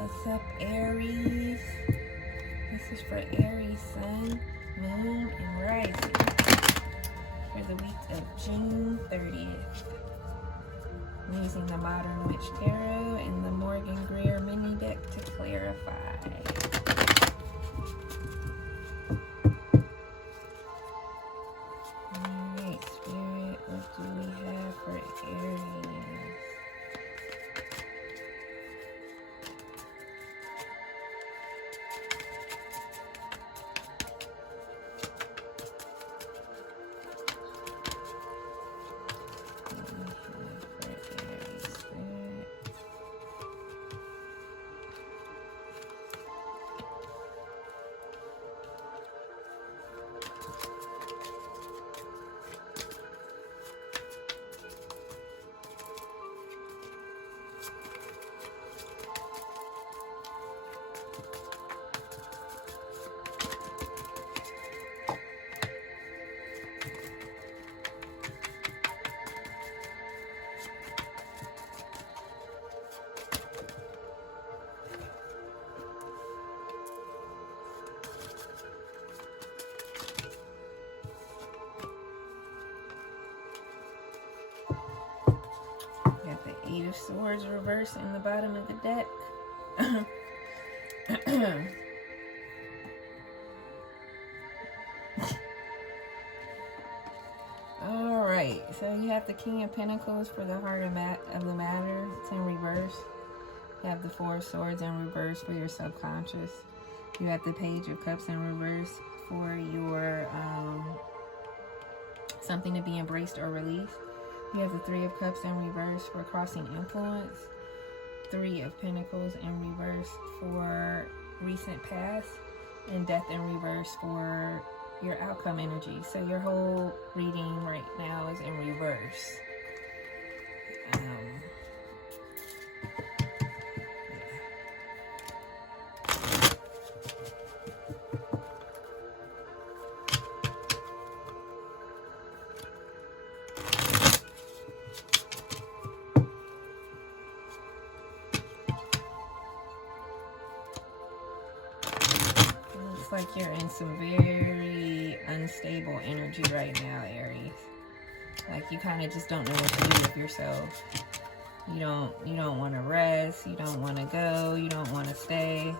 What's up, Aries? This is for Aries Sun, Moon, and Rising for the week of June 30th. I'm using the Modern Witch Tarot and the Morgan Greer mini deck to clarify. Alright, Spirit, what do we have for Aries? Got the Eight of Swords reversed in the bottom of the deck. Alright, so you have the King of Pentacles for the heart of the matter. It's in reverse. You have the Four of Swords in reverse for your subconscious. You have the Page of Cups in reverse for your something to be embraced or released. You have the Three of Cups in reverse for crossing influence. Three of Pentacles in reverse for recent past. And Death in reverse for your outcome energy. So your whole reading right now is in reverse. Like you're in some very unstable energy right now, Aries. Like you kind of just don't know what to do with yourself. You don't want to rest, you don't want to go, you don't want to stay.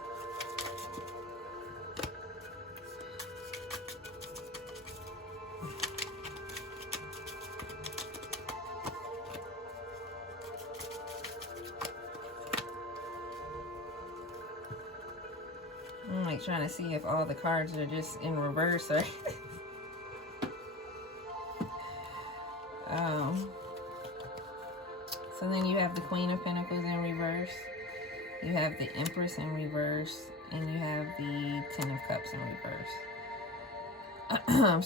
I'm like trying to see if all the cards are just in reverse or so then you have the Queen of Pentacles in reverse, you have the Empress in reverse, and you have the Ten of Cups in reverse.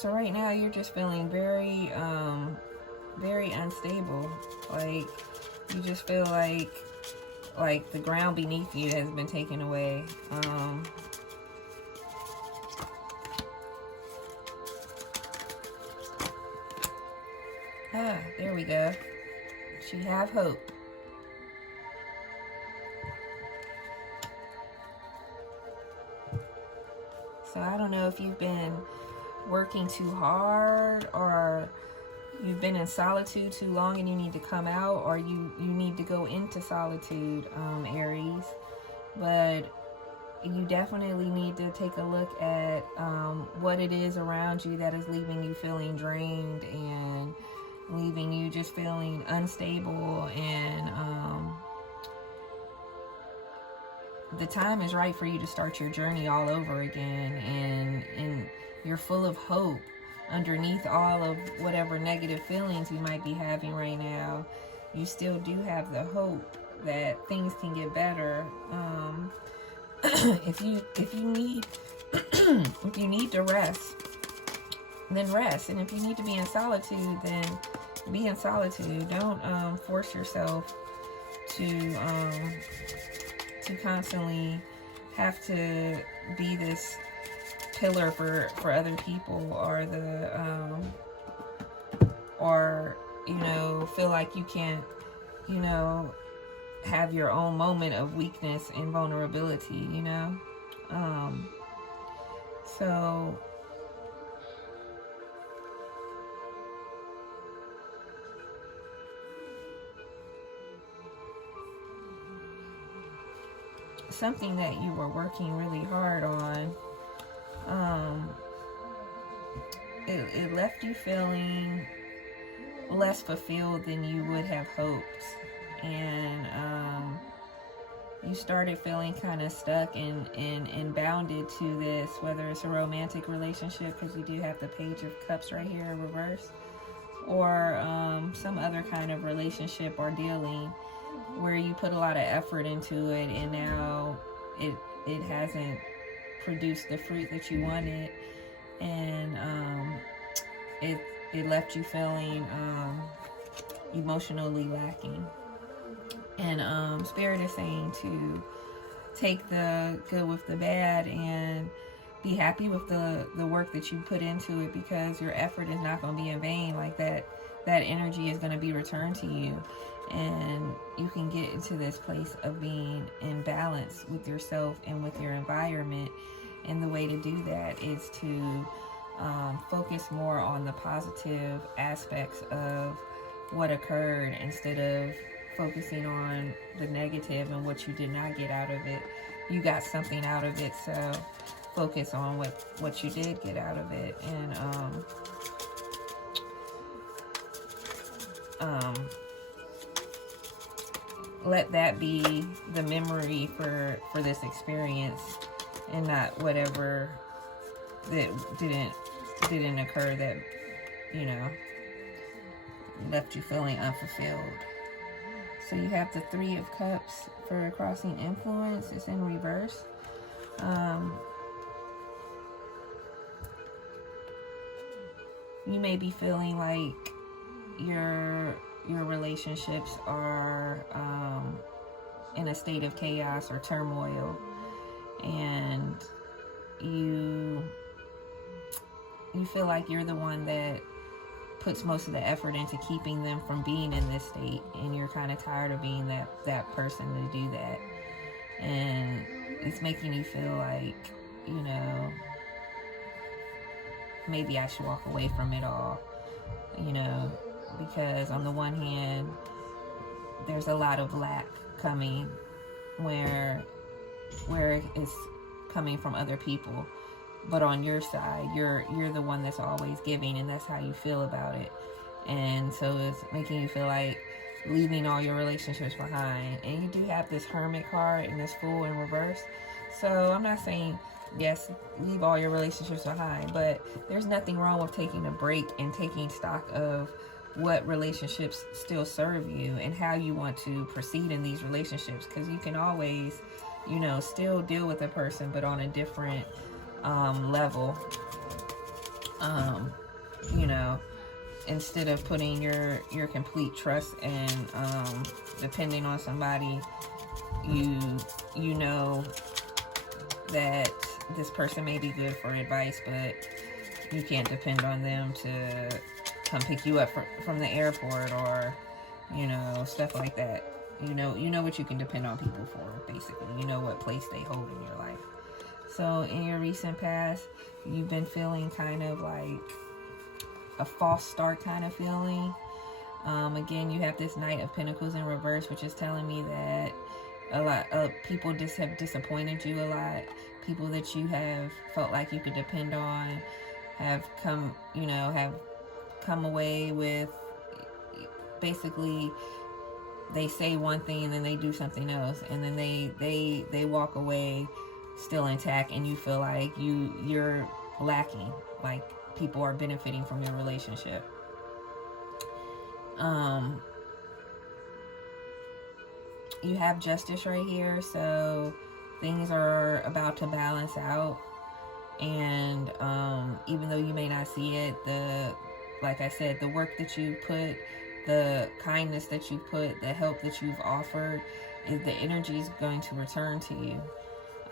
So right now you're just feeling very very unstable. Like you just feel like the ground beneath you has been taken away. There we go. She have hope. So I don't know if you've been working too hard, or you've been in solitude too long and you need to come out, or you need to go into solitude, Aries. But you definitely need to take a look at what it is around you that is leaving you feeling drained and leaving you just feeling unstable, and the time is right for you to start your journey all over again, and you're full of hope underneath all of whatever negative feelings you might be having right now. You still do have the hope that things can get better. If you need if you need to rest, then rest. And if you need to be in solitude, then be in solitude. Don't force yourself to constantly have to be this pillar for other people, or or feel like you can't have your own moment of weakness and vulnerability, you know? So something that you were working really hard on, it left you feeling less fulfilled than you would have hoped. And you started feeling kind of stuck and bounded to this, whether it's a romantic relationship, because you do have the Page of Cups right here in reverse, or some other kind of relationship or dealing where you put a lot of effort into it, and now it hasn't produced the fruit that you wanted, and it left you feeling emotionally lacking. And Spirit is saying to take the good with the bad and be happy with the work that you put into it, because your effort is not going to be in vain. Like that energy is going to be returned to you, and you can get into this place of being in balance with yourself and with your environment. And the way to do that is to focus more on the positive aspects of what occurred, instead of focusing on the negative and what you did not get out of it. You got something out of it, so focus on what you did get out of it. And let that be the memory for this experience, and not whatever that didn't occur that, you know, left you feeling unfulfilled. So you have the Three of Cups for crossing influence. It's in reverse. You may be feeling like your relationships are in a state of chaos or turmoil, and you feel like you're the one that puts most of the effort into keeping them from being in this state, and you're kind of tired of being that person to do that. And it's making you feel like, you know, maybe I should walk away from it all, you know, because on the one hand, there's a lot of lack coming where it's coming from other people. But on your side, you're the one that's always giving, and that's how you feel about it. And so it's making you feel like leaving all your relationships behind. And you do have this Hermit card and this Fool in reverse. So I'm not saying, yes, leave all your relationships behind, but there's nothing wrong with taking a break and taking stock of what relationships still serve you and how you want to proceed in these relationships. Because you can always, you know, still deal with a person, but on a different level, you know, instead of putting your complete trust and depending on somebody, you know that this person may be good for advice, but you can't depend on them to come pick you up from the airport, or, you know, stuff like that. You know what you can depend on people for, basically. You know what place they hold in your life. So in your recent past, you've been feeling kind of like a false start kind of feeling. Again, you have this Knight of Pentacles in reverse, which is telling me that a lot of people just have disappointed you a lot. People that you have felt like you could depend on have come away with, basically, they say one thing and then they do something else, and then they walk away still intact, and you feel like you're lacking, like people are benefiting from your relationship. You have Justice right here, so things are about to balance out. And even though you may not see it, like I said, the work that you put, the kindness that you put, the help that you've offered, the energy is going to return to you.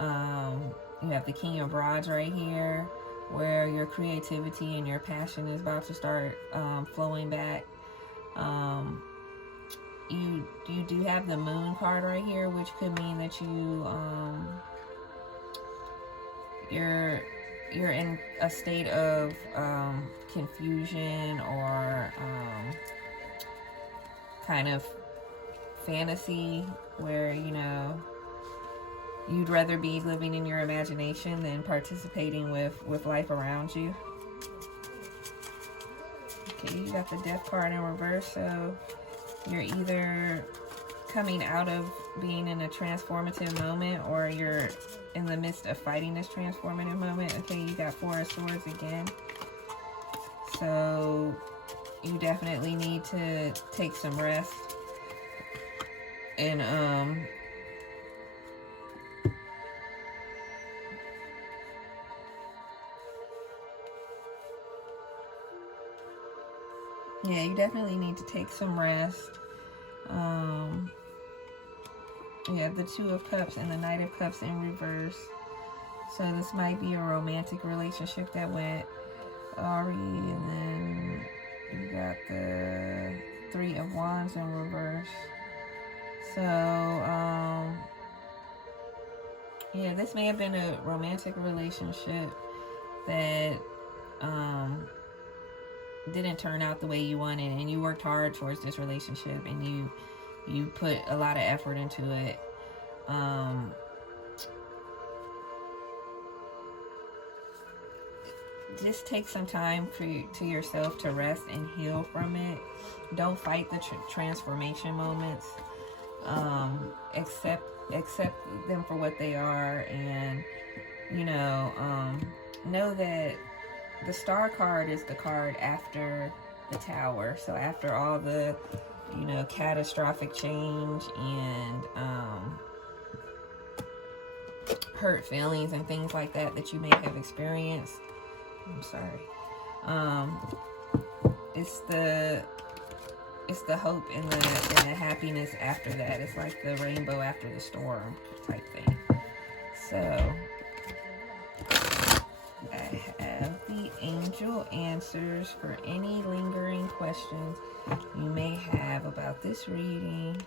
You have the King of Rods right here, where your creativity and your passion is about to start flowing back. you do have the moon card right here, which could mean that you're in a state of confusion or kind of fantasy where, you know, you'd rather be living in your imagination than participating with life around you. Okay, you got the Death card in reverse, so you're either coming out of being in a transformative moment or you're in the midst of fighting this transformative moment. Okay, you got Four of Swords again. So you definitely need to take some rest. And yeah, you definitely need to take some rest. You have the Two of Cups and the Knight of Cups in reverse. So this might be a romantic relationship that went Ari, and then you got the Three of Wands in reverse. So, yeah, this may have been a romantic relationship that didn't turn out the way you wanted, and you worked hard towards this relationship, and you put a lot of effort into it. Just take some time to yourself to rest and heal from it. Don't fight the transformation moments. Accept them for what they are, and you know that the Star card is the card after the Tower. So after all the, you know, catastrophic change and hurt feelings and things like that you may have experienced. I'm sorry. It's the hope and the happiness after that. It's like the rainbow after the storm type thing. So I have the angel answers for any lingering questions you may have about this reading.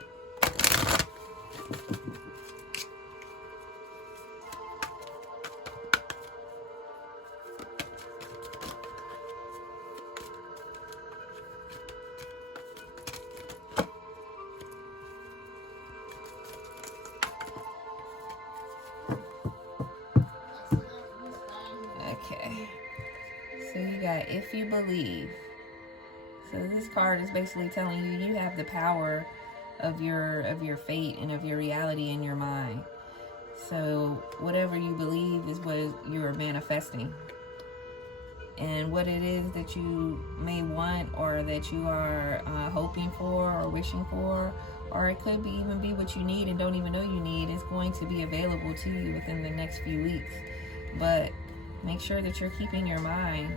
Okay, so you got If You Believe. So this card is basically telling you you have the power of your fate and of your reality in your mind. So whatever you believe is what you're manifesting. And what it is that you may want or that you are hoping for or wishing for, or it could even be what you need and don't even know you need, is going to be available to you within the next few weeks. But make sure that you're keeping your mind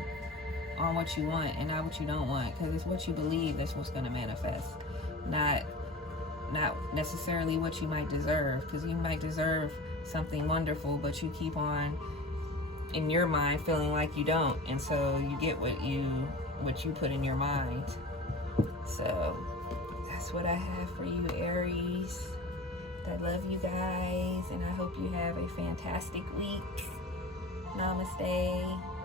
on what you want and not what you don't want, because it's what you believe that's what's going to manifest, not necessarily what you might deserve, because you might deserve something wonderful, but you keep on in your mind feeling like you don't, and so you get what you put in your mind. So that's what I have for you, Aries. I love you guys, and I hope you have a fantastic week. Namaste.